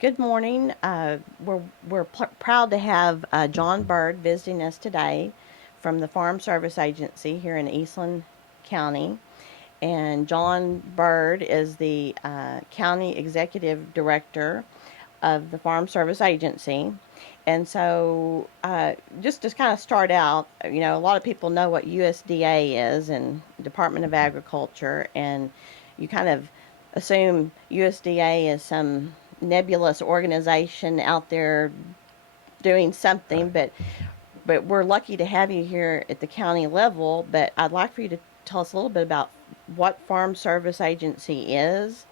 Good morning. Proud to have John Bird visiting us today from the Farm Service Agency here in Eastland County. And John Bird is the County Executive Director of the Farm Service Agency. And so, just to kind of start out, a lot of people know what USDA is and Department of Agriculture, and you kind of assume USDA is some nebulous organization out there doing something, but we're lucky to have you here at the county level. But I'd like for you to tell us a little bit about what Farm Service Agency is,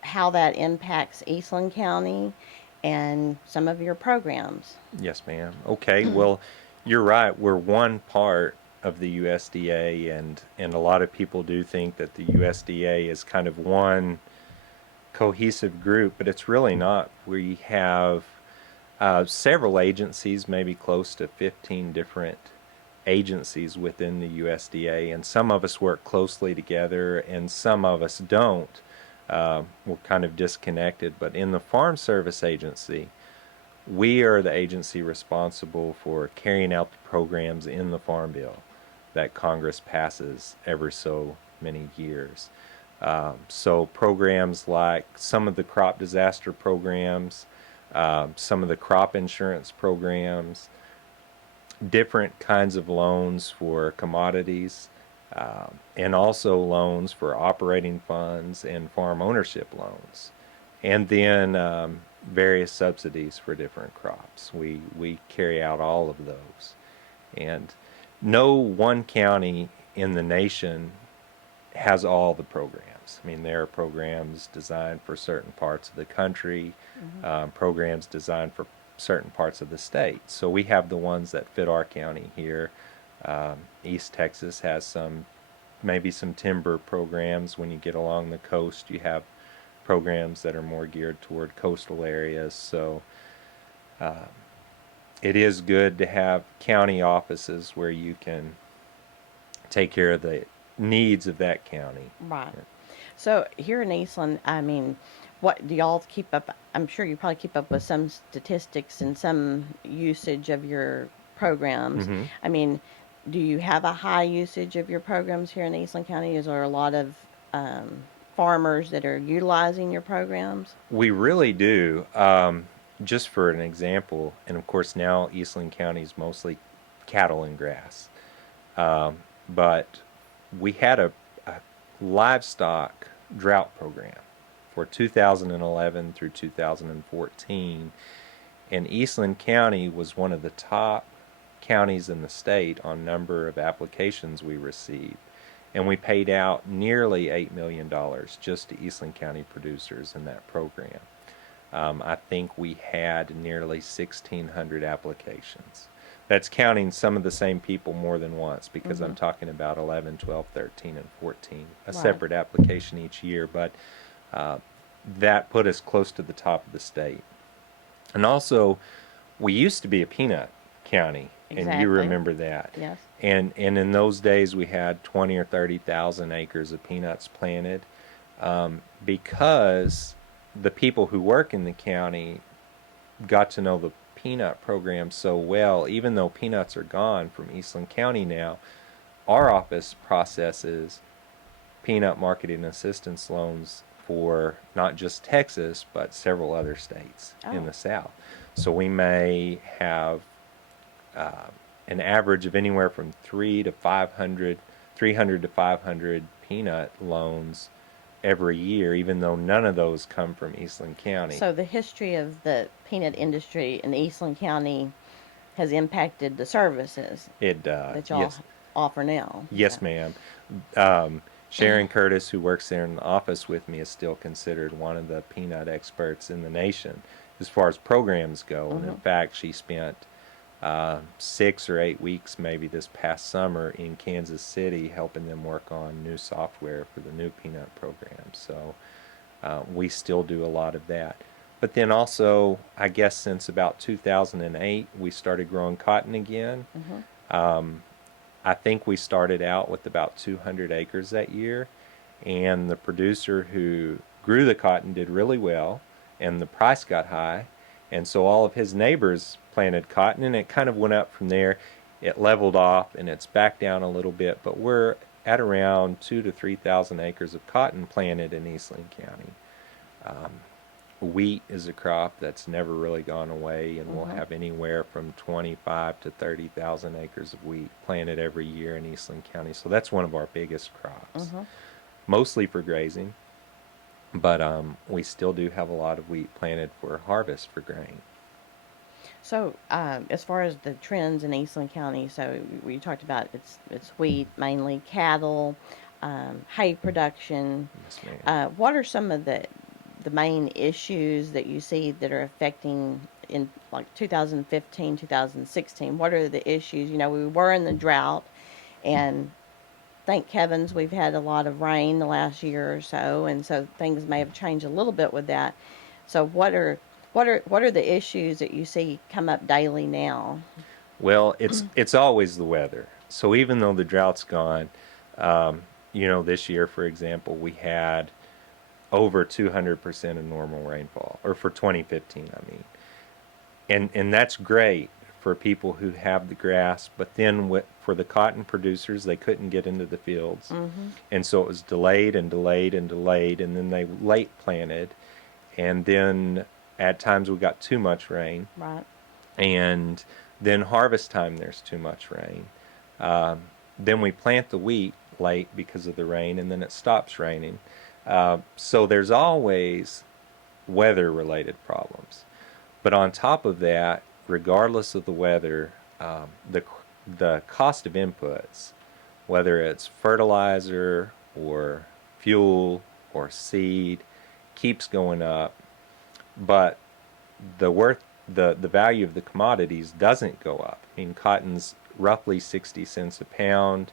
how that impacts Eastland County, and some of your programs. Yes, ma'am. Okay, well, you're right. We're one part of the USDA, and a lot of people do think that the USDA is kind of one cohesive group, but it's really not. We have several agencies, maybe close to 15 different agencies within the USDA, and some of us work closely together and some of us don't. We're kind of disconnected, but in the Farm Service Agency, we are the agency responsible for carrying out the programs in the Farm Bill that Congress passes every so many years. So programs like some of the crop disaster programs, some of the crop insurance programs, different kinds of loans for commodities, and also loans for operating funds and farm ownership loans. And then various subsidies for different crops. We carry out all of those. And no one county in the nation has all the programs. I mean, there are programs designed for certain parts of the country, programs designed for certain parts of the state. So we have the ones that fit our county here. East Texas has maybe some timber programs. When you get along the coast, you have programs that are more geared toward coastal areas. So it is good to have county offices where you can take care of the needs of that county. Right. So here in Eastland, I mean, what do y'all keep up? I'm sure you probably keep up with some statistics and some usage of your programs. Mm-hmm. I mean, do you have a high usage of your programs here in Eastland County? Is there a lot of farmers that are utilizing your programs? We really do. Just for an example, and of course now Eastland County is mostly cattle and grass, but we had a livestock drought program for 2011 through 2014, and Eastland County was one of the top counties in the state on number of applications we received. And we paid out nearly $8 million just to Eastland County producers in that program. I think we had nearly 1,600 applications. That's counting some of the same people more than once, because I'm talking about 11, 12, 13, and 14, a Right. separate application each year. But that put us close to the top of the state. And also, we used to be a peanut county, and you Exactly. remember that. Yes. And in those days, we had 20 or 30,000 acres of peanuts planted, because the people who work in the county got to know the peanut program so well. Even though peanuts are gone from Eastland County now, our office processes peanut marketing assistance loans for not just Texas, but several other states in Oh. the South. So we may have an average of anywhere from 300 to 500 peanut loans every year, even though none of those come from Eastland County. So the history of the peanut industry in Eastland County has impacted the services It that y'all yes, offer now. yes, So, ma'am. Sharon Curtis, who works there in the office with me, is still considered one of the peanut experts in the nation as far as programs go. And in fact, she spent 6 or 8 weeks maybe this past summer in Kansas City helping them work on new software for the new peanut program. So we still do a lot of that. But then also, I guess since about 2008, we started growing cotton again. I think we started out with about 200 acres that year, and the producer who grew the cotton did really well, and the price got high, and so all of his neighbors planted cotton, and it kind of went up from there. It leveled off, and it's back down a little bit, but we're at around 2,000 to 3,000 acres of cotton planted in Eastland County. Wheat is a crop that's never really gone away, and we'll have anywhere from 25 to 30,000 acres of wheat planted every year in Eastland County. So that's one of our biggest crops, mostly for grazing, but we still do have a lot of wheat planted for harvest for grain. So, as far as the trends in Eastland County, so we talked about it's wheat mainly, cattle, hay production. Yes, ma'am. What are some of the main issues that you see that are affecting in like 2015, 2016? What are the issues? You know, we were in the drought, and thank heavens we've had a lot of rain the last year or so, and so things may have changed a little bit with that. So, what are the issues that you see come up daily now? Well, it's always the weather. So even though the drought's gone, this year, for example, we had over 200% of normal rainfall, or for 2015, I mean. And that's great for people who have the grass, but then for the cotton producers, they couldn't get into the fields. And so it was delayed and delayed and delayed, and then they late planted, and then at times we got too much rain. Right. And then harvest time there's too much rain. Then we plant the wheat late because of the rain, and then it stops raining. So there's always weather-related problems. But on top of that, regardless of the weather, the cost of inputs, whether it's fertilizer or fuel or seed, keeps going up. But the value of the commodities doesn't go up. I mean, cotton's roughly 60 cents a pound,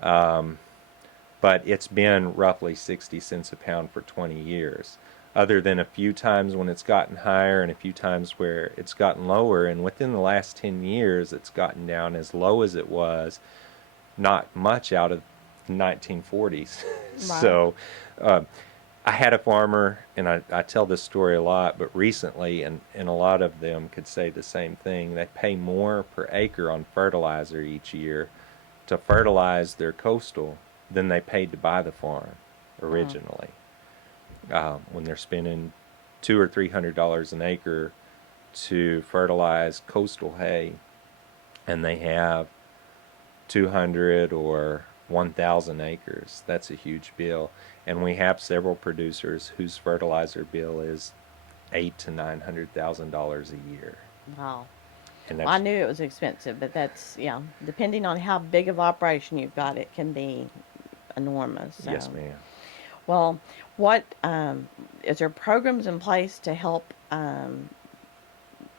but it's been roughly 60 cents a pound for 20 years, other than a few times when it's gotten higher and a few times where it's gotten lower. And within the last 10 years, it's gotten down as low as it was, not much out of the 1940s. Right. So I had a farmer, and I tell this story a lot, but recently, and a lot of them could say the same thing, they pay more per acre on fertilizer each year to fertilize their coastal than they paid to buy the farm originally. When they're spending $200 or $300 an acre to fertilize coastal hay, and they have 200 or 1,000 acres, that's a huge bill. And we have several producers whose fertilizer bill is $800,000 to $900,000 a year. Wow. And Well, I knew it was expensive, but that's, yeah, depending on how big of operation you've got, it can be enormous. So. Yes, ma'am. Well, what is there programs in place to help? When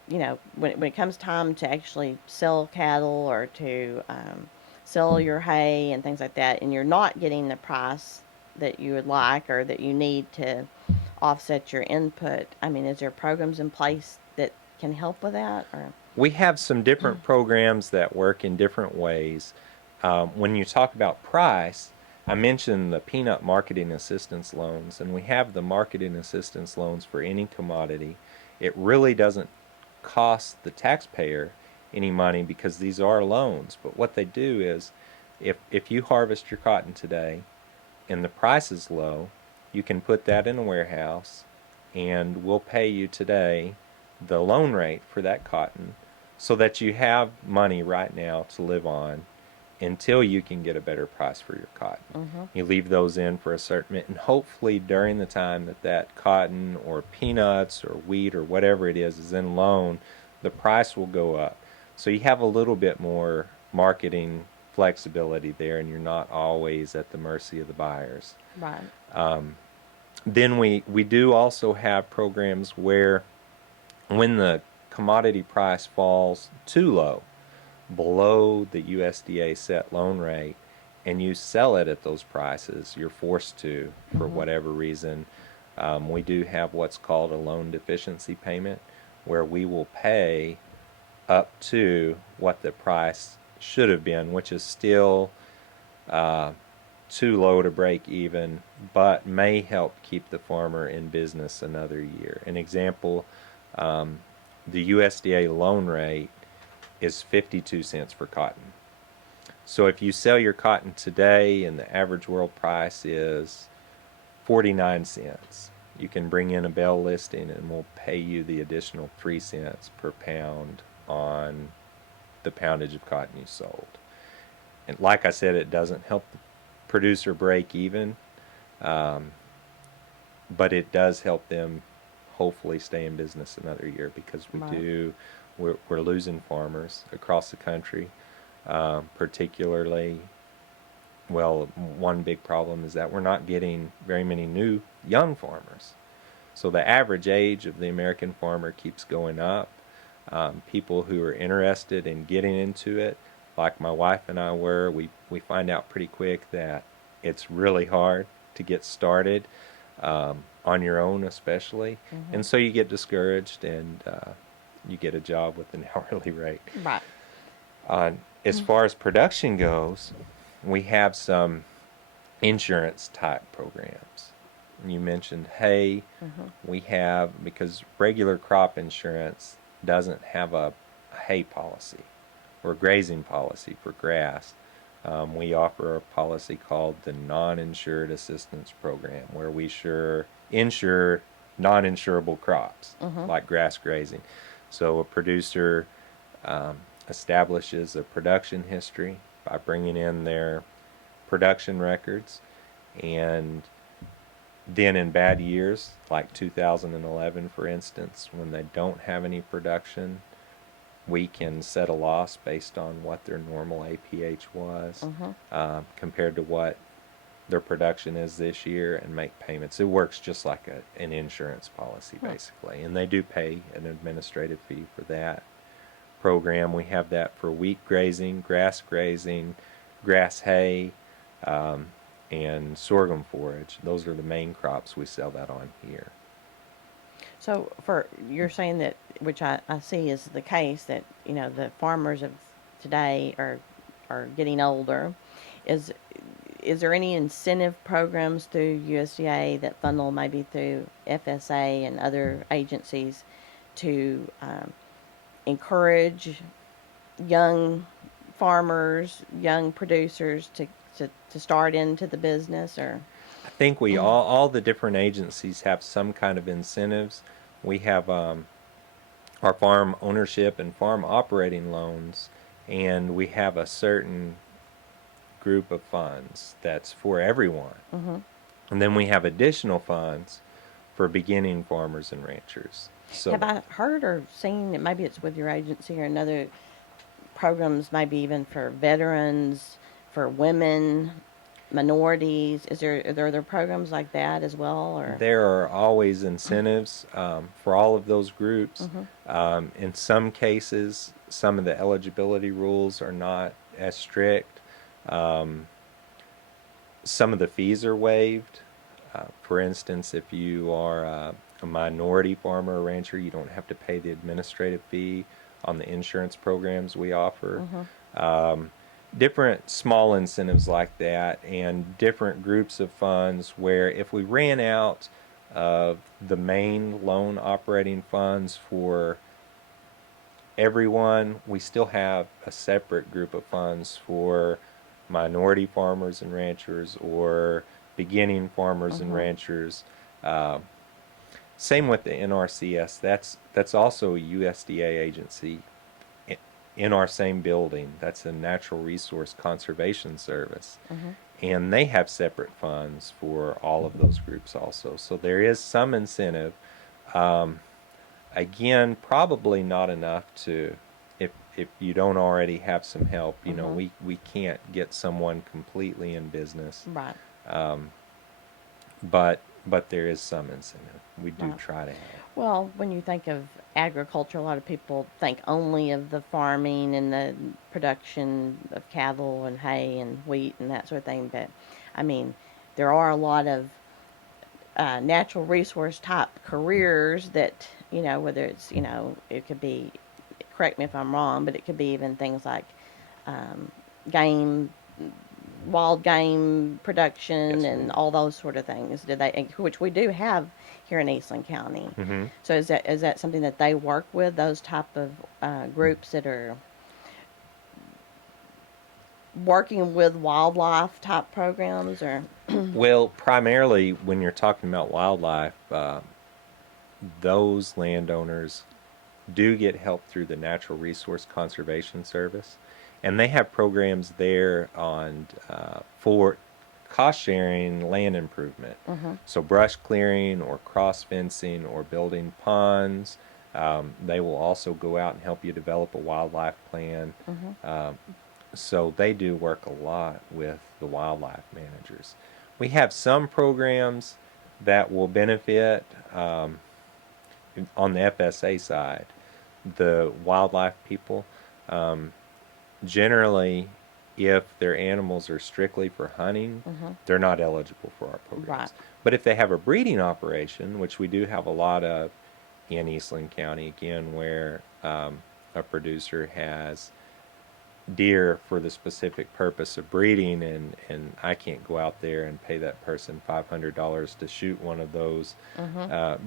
it comes time to actually sell cattle or to sell your hay and things like that, and you're not getting the price that you would like or that you need to offset your input. I mean, is there programs in place that can help with that? Or We have some different programs that work in different ways. When you talk about price, I mentioned the peanut marketing assistance loans, and we have the marketing assistance loans for any commodity. It really doesn't cost the taxpayer any money because these are loans. But what they do is, if you harvest your cotton today and the price is low, you can put that in a warehouse, and we'll pay you today the loan rate for that cotton so that you have money right now to live on until you can get a better price for your cotton. You leave those in for a certain minute, and hopefully during the time that cotton or peanuts or wheat or whatever it is in loan, the price will go up. So you have a little bit more marketing flexibility there, and you're not always at the mercy of the buyers. right, Then we do also have programs where when the commodity price falls too low, below the USDA set loan rate, and you sell it at those prices, you're forced to, for whatever reason. We do have what's called a loan deficiency payment, where we will pay up to what the price should have been, which is still too low to break even, but may help keep the farmer in business another year. An example, the USDA loan rate is 52 cents for cotton. So if you sell your cotton today and the average world price is 49 cents, you can bring in a bail listing and we'll pay you the additional 3 cents per pound on the poundage of cotton you sold. And like I said, it doesn't help the producer break even, but it does help them hopefully stay in business another year, because Right. we're losing farmers across the country, particularly. Well, one big problem is that we're not getting very many new young farmers. So the average age of the American farmer keeps going up. People who are interested in getting into it, like my wife and I were, we find out pretty quick that it's really hard to get started, on your own especially. Hmm. And so you get discouraged, and you get a job with an hourly rate. Right. As Mm. far as production goes, we have some insurance type programs. You mentioned hay. Hmm. We have, because regular crop insurance doesn't have a hay policy or grazing policy for grass. We offer a policy called the Non-Insured Assistance Program, where we insure non-insurable crops Hmm. like grass grazing. So a producer um, establishes a production history by bringing in their production records, and then in bad years, like 2011 for instance, when they don't have any production, we can set a loss based on what their normal APH was, Hmm. compared to what their production is this year, and make payments. It works just like an insurance policy Hmm. basically, and they do pay an administrative fee for that program. We have that for wheat grazing, grass hay, um, and sorghum forage. Those are the main crops we sell that on here. So for you're saying that, which I see is the case, that the farmers of today are getting older. Is is there any incentive programs through USDA that funnel maybe through FSA and other agencies to encourage young farmers, young producers to start into the business, or? I think we all the different agencies have some kind of incentives. We have our farm ownership and farm operating loans, and we have a certain group of funds that's for everyone. Mm-hmm. And then we have additional funds for beginning farmers and ranchers. So Have I heard or seen that maybe it's with your agency or another programs, maybe even for veterans, for women, minorities? Are there programs like that as well, or? there are always incentives, for all of those groups. Mm-hmm. In some cases, some of the eligibility rules are not as strict. Um, some of the fees are waived. For instance, if you are a minority farmer or rancher, you don't have to pay the administrative fee on the insurance programs we offer. Mm-hmm. Um, Different small incentives like that, and different groups of funds where if we ran out of the main loan operating funds for everyone, we still have a separate group of funds for minority farmers and ranchers, or beginning farmers and Mm-hmm. ranchers. Uh, Same with the NRCS. That's also a USDA agency in our same building. That's a Natural Resource Conservation Service. Mm-hmm. And they have separate funds for all of those groups also. So there is some incentive. Um, Again, probably not enough to, if you don't already have some help. Mm-hmm. We can't get someone completely in business, Right. um, but there is some incentive. We do Right. try to help. Well, when you think of agriculture, a lot of people think only of the farming and the production of cattle and hay and wheat and that sort of thing. But I mean, there are a lot of natural resource type careers that, whether it's, it could be, correct me if I'm wrong, but it could be even things like game wild game production Yes, and ma'am. all those sort of things? Do they, which we do have here in Eastland County? Hmm. So is that something that they work with, those type of groups that are working with wildlife type programs, or Well, primarily when you're talking about wildlife, those landowners do get help through the Natural Resource Conservation Service, and they have programs there on for cost sharing land improvement. So brush clearing or cross fencing or building ponds. They will also go out and help you develop a wildlife plan. So they do work a lot with the wildlife managers. We have some programs that will benefit on the FSA side, the wildlife people. Generally, if their animals are strictly for hunting, they're not eligible for our programs. right? But if they have a breeding operation, which we do have a lot of in Eastland County, again, where a producer has deer for the specific purpose of breeding, and I can't go out there and pay that person $500 to shoot one of those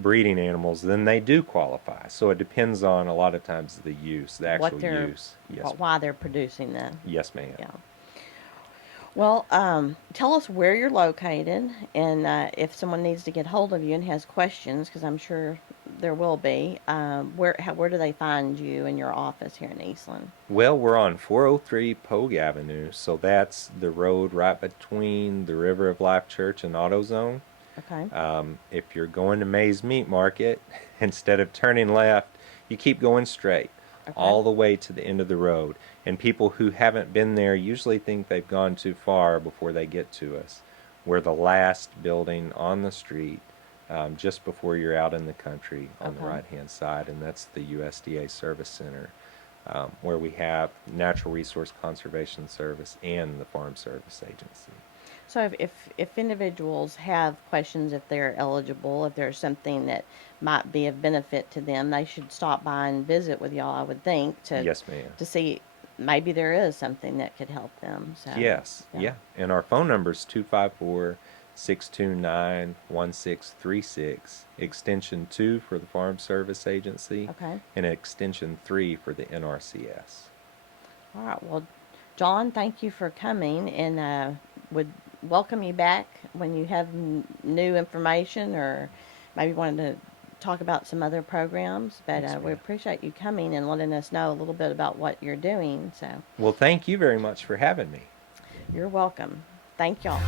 breeding animals, then they do qualify. So it depends on, a lot of times, the use, the actual What they're, use. Yes, why they're producing them. yes, ma'am. Yeah. Well, tell us where you're located, and if someone needs to get hold of you and has questions, because I'm sure there will be, where do they find you in your office here in Eastland? Well, we're on 403 Pogue Avenue, so that's the road right between the River of Life Church and AutoZone. Okay. If you're going to Mays Meat Market, instead of turning left, you keep going straight all the way to the end of the road. And people who haven't been there usually think they've gone too far before they get to us. We're the last building on the street, just before you're out in the country on the right-hand side, and that's the USDA Service Center, where we have Natural Resource Conservation Service and the Farm Service Agency. So if individuals have questions, if they're eligible, if there's something that might be of benefit to them, they should stop by and visit with y'all, I would think, Yes, ma'am. to see maybe there is something that could help them. So Yes, yeah. And our phone number is 254-629-1636, extension 2 for the Farm Service Agency, Okay. and extension 3 for the NRCS. All right. Well, John, thank you for coming, and would welcome you back when you have new information, or maybe wanted to talk about some other programs. But Yes, we ma'am. appreciate you coming and letting us know a little bit about what you're doing. So Well, thank you very much for having me. you're welcome. Thank y'all.